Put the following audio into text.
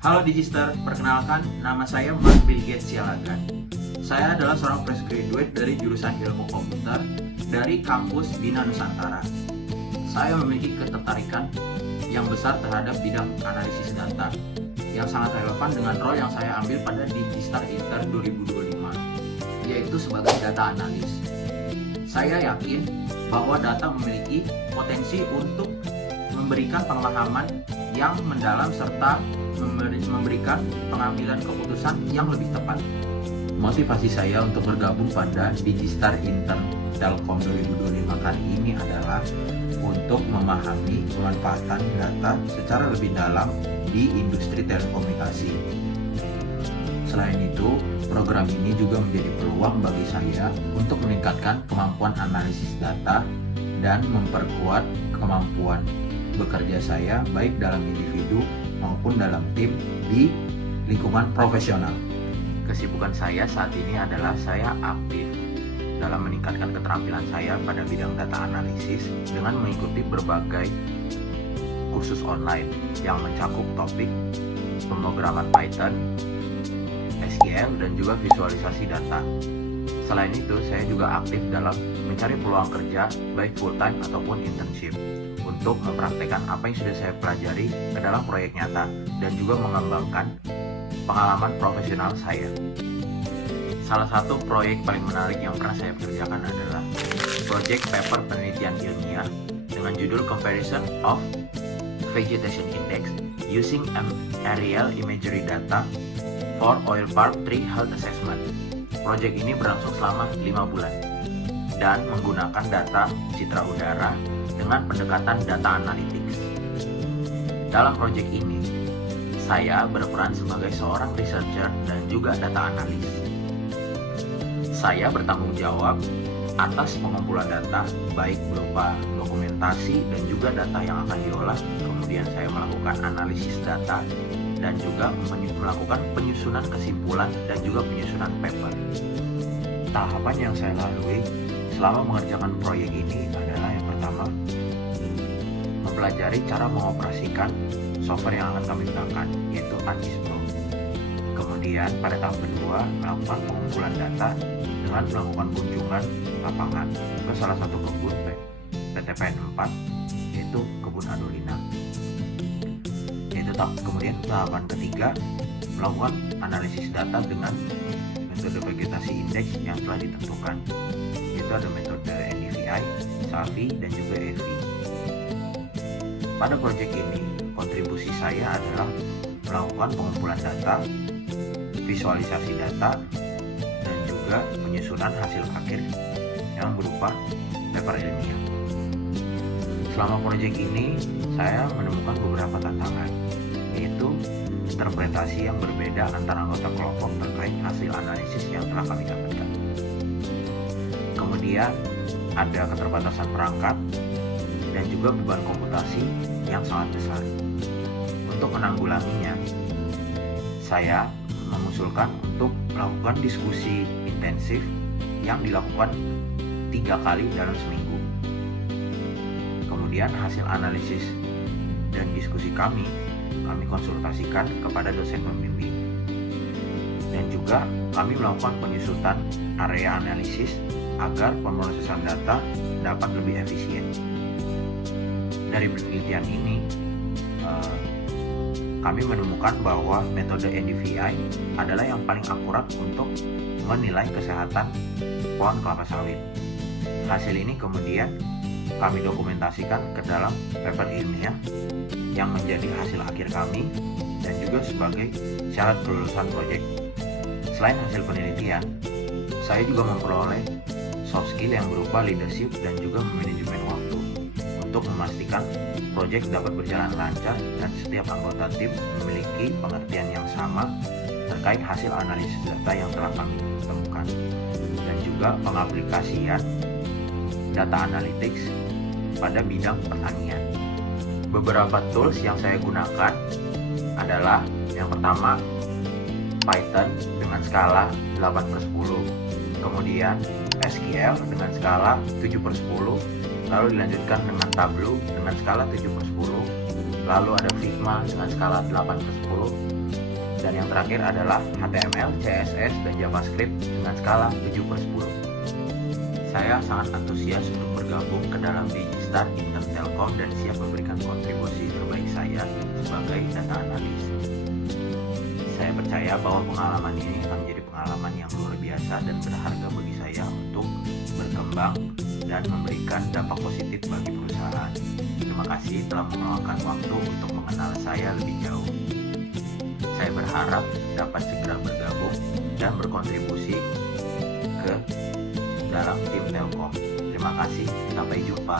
Halo Digister, perkenalkan nama saya Mas Bill Gates Sialagan. Saya adalah seorang fresh graduate dari jurusan ilmu komputer dari kampus Bina Nusantara. Saya memiliki ketertarikan yang besar terhadap bidang analisis data yang sangat relevan dengan role yang saya ambil pada Digistar Intern 2025, yaitu sebagai data analis. Saya yakin bahwa data memiliki potensi untuk memberikan pemahaman yang mendalam serta memberikan pengambilan keputusan yang lebih tepat. Motivasi saya untuk bergabung pada Digistar Intern Telkom 2025 kali ini adalah untuk memahami pemanfaatan data secara lebih dalam di industri telekomunikasi. Selain itu, program ini juga menjadi peluang bagi saya untuk meningkatkan kemampuan analisis data dan memperkuat kemampuan bekerja saya baik dalam individu maupun dalam tim di lingkungan profesional. Kesibukan saya saat ini adalah saya aktif dalam meningkatkan keterampilan saya pada bidang data analisis dengan mengikuti berbagai kursus online yang mencakup topik pemrograman Python, SQL, dan juga visualisasi data. Selain itu, saya juga aktif dalam mencari peluang kerja baik full-time ataupun internship untuk mempraktekkan apa yang sudah saya pelajari ke dalam proyek nyata dan juga mengembangkan pengalaman profesional saya. Salah satu proyek paling menarik yang pernah saya kerjakan adalah proyek paper penelitian ilmiah dengan judul Comparison of Vegetation Index Using Aerial Imagery Data for Oil Palm Tree Health Assessment. Proyek ini berlangsung selama 5 bulan dan menggunakan data citra udara dengan pendekatan data analytics. Dalam proyek ini, saya berperan sebagai seorang researcher dan juga data analis. Saya bertanggung jawab atas pengumpulan data, baik berupa dokumentasi dan juga data yang akan diolah. Kemudian saya melakukan analisis data dan juga melakukan penyusunan kesimpulan dan juga penyusunan paper. Tahapan yang saya lalui selama mengerjakan proyek ini adalah yang pertama, mempelajari cara mengoperasikan software yang akan kami gunakan, yaitu ArcGIS Pro. Kemudian pada tahap kedua, melakukan pengumpulan data dengan melakukan kunjungan lapangan ke salah satu kebun PTPN 4, yaitu kebun Adolina. Kemudian tahapan ketiga, melakukan analisis data dengan metode vegetasi indeks yang telah ditentukan, yaitu ada metode NDVI, SAVI, dan juga EVI. Pada proyek ini, kontribusi saya adalah melakukan pengumpulan data, visualisasi data, dan juga penyusunan hasil akhir yang berupa paper ilmiah. Selama proyek ini, saya menemukan beberapa tantangan, yaitu interpretasi yang berbeda antara anggota kelompok terkait hasil analisis yang telah kami dapatkan. Kemudian ada keterbatasan perangkat dan juga beban komputasi yang sangat besar. Untuk menanggulanginya, saya mengusulkan untuk melakukan diskusi intensif yang dilakukan 3 kali dalam seminggu. Kemudian hasil analisis dan diskusi kami konsultasikan kepada dosen pembimbing. Dan juga kami melakukan penyusutan area analisis agar pemrosesan data dapat lebih efisien. Dari penelitian ini, kami menemukan bahwa metode NDVI adalah yang paling akurat untuk menilai kesehatan pohon kelapa sawit. Hasil ini kemudian kami dokumentasikan ke dalam paper ilmiah yang menjadi hasil akhir kami dan juga sebagai syarat kelulusan proyek. Selain hasil penelitian, saya juga memperoleh soft skill yang berupa leadership dan juga manajemen waktu untuk memastikan proyek dapat berjalan lancar dan setiap anggota tim memiliki pengertian yang sama terkait hasil analisis data yang telah kami temukan, dan juga pengaplikasian data analytics pada bidang pertanian. Beberapa tools yang saya gunakan adalah yang pertama Python dengan skala 8/10, kemudian SQL dengan skala 7/10, lalu dilanjutkan dengan Tableau dengan skala 7/10, lalu ada Figma dengan skala 8/10, dan yang terakhir adalah HTML, CSS, dan JavaScript dengan skala 7/10. Saya sangat antusias untuk bergabung ke dalam Digistar Intel Telkom dan siap memberikan kontribusi terbaik saya sebagai data analis. Saya percaya bahwa pengalaman ini akan menjadi pengalaman yang luar biasa dan berharga bagi saya untuk berkembang dan memberikan dampak positif bagi perusahaan. Terima kasih telah meluangkan waktu untuk mengenal saya lebih jauh. Saya berharap dapat segera bergabung dan berkontribusi ke dalam tim Telkom. Terima kasih, sampai jumpa.